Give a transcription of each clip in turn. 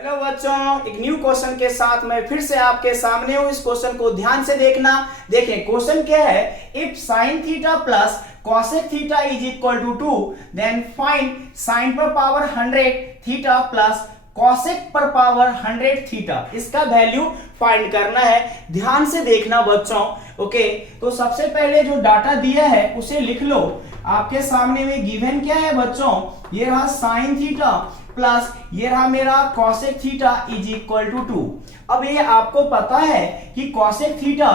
Hello बच्चों, एक new question के साथ मैं फिर से आपके सामने हूं। इस क्वेश्चन को ध्यान से देखना। देखें क्वेश्चन क्या है, if sine theta plus cosec theta is equal to 2 then find sine पर पावर 100 थीटा प्लस कॉसेक पर पावर 100 थीटा। इसका वैल्यू फाइंड करना है। ध्यान से देखना बच्चों। ओके, तो सबसे पहले जो डाटा दिया है उसे लिख लो। आपके सामने में गिवन क्या है बच्चों, ये रहा साइन थीटा प्लस ये रहा मेरा cosec theta is equal to 2। अब ये आपको पता है कि कॉसेक थीटा,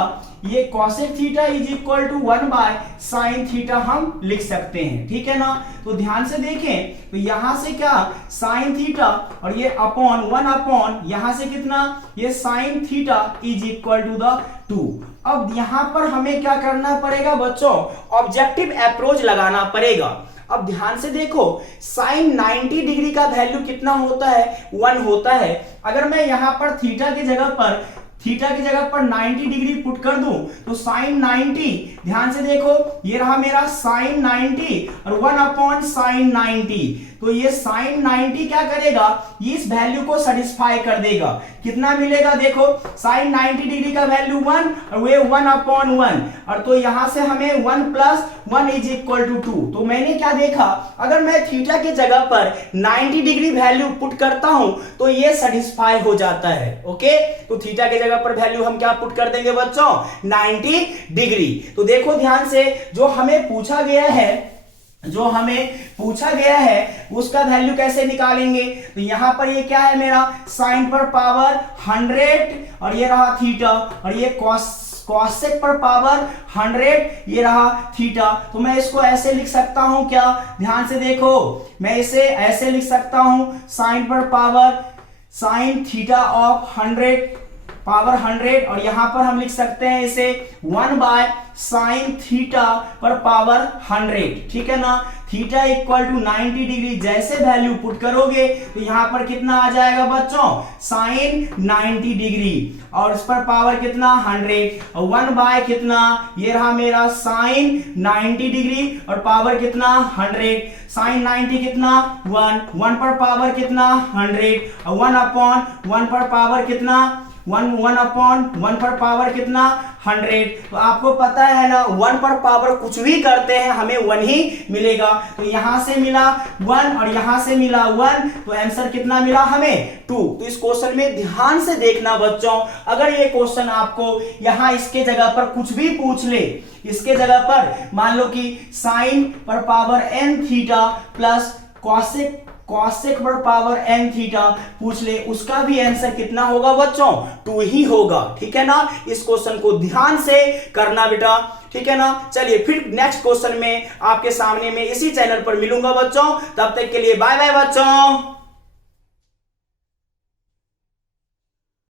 ये cosec theta is equal to 1 by sine theta हम लिख सकते हैं, ठीक है ना। तो ध्यान से देखें, तो यहां से क्या साइन थीटा और ये अपॉन 1 अपॉन यहां से कितना, ये sine theta is equal to the 2। अब यहां पर हमें क्या करना पड़ेगा बच्चों, ऑब्जेक्टिव अप्रोच लगाना पड़ेगा। अब ध्यान से देखो, साइन 90 डिग्री का वैल्यू कितना होता है, 1 होता है। अगर मैं यहां पर थीटा की जगह पर 90 डिग्री पुट कर दूं तो साइन 90, ध्यान से देखो ये रहा मेरा साइन 90 और 1 अपॉन साइन 90। तो ये साइन 90 क्या करेगा, इस वैल्यू को सेटिस्फाई कर देगा। कितना मिलेगा देखो, साइन 90 डिग्री का वैल्यू 1 और वे 1 अपॉन 1, और तो यहां से हमें 1 प्लस 1 इज इक्वल टू 2। तो मैंने क्या देखा, अगर मैं थीटा की जगह पर 90 डिग्री वैल्यू पुट करता हूं तो ये सेटिस्फाई हो जाता है। ओके, तो थीटा की जगह पर वैल्यू हम क्या पुट कर देंगे बच्चों, 90 डिग्री। तो देखो ध्यान से, जो हमें पूछा गया है उसका वैल्यू कैसे निकालेंगे। तो यहां पर ये क्या है मेरा साइन पर पावर 100 और ये रहा थीटा, और ये कॉसेक पर पावर 100 ये रहा थीटा। तो मैं इसको ऐसे लिख सकता हूं क्या, ध्यान से देखो, मैं इसे ऐसे लिख सकता हूं, साइन पर power sine theta of 100 power 100, और यहां पर हम लिख सकते हैं इसे 1 बाय साइन थीटा पर पावर 100, ठीक है ना। थीटा इक्वल टू 90 डिग्री जैसे वैल्यू पुट करोगे तो यहां पर कितना आ जाएगा बच्चों, साइन 90 डिग्री, और इस पर पावर कितना 100, और 1 बाय कितना, ये रहा मेरा साइन 90 डिग्री और पावर कितना 100। साइन 90 कितना 1 पर पावर कितना 100, और 1 अपॉन 1 पर पावर कितना 1 अपॉन 1 पर पावर कितना 100। तो आपको पता है ना, 1 पर पावर कुछ भी करते हैं हमें 1 ही मिलेगा। तो यहां से मिला 1 और यहां से मिला 1, तो आंसर कितना मिला हमें 2। तो इस क्वेश्चन में ध्यान से देखना बच्चों, अगर ये क्वेश्चन आपको यहां इसके जगह पर कुछ भी पूछ ले, इसके जगह पर मान लो कि साइन पर power n theta plus cosec पर पावर n थीटा पूछ ले, उसका भी आंसर कितना होगा बच्चों, 2 ही होगा, ठीक है ना। इस क्वेश्चन को ध्यान से करना बेटा, ठीक है ना। चलिए फिर नेक्स्ट क्वेश्चन में आपके सामने में इसी चैनल पर मिलूंगा बच्चों, तब तक के लिए बाय बाय बच्चों।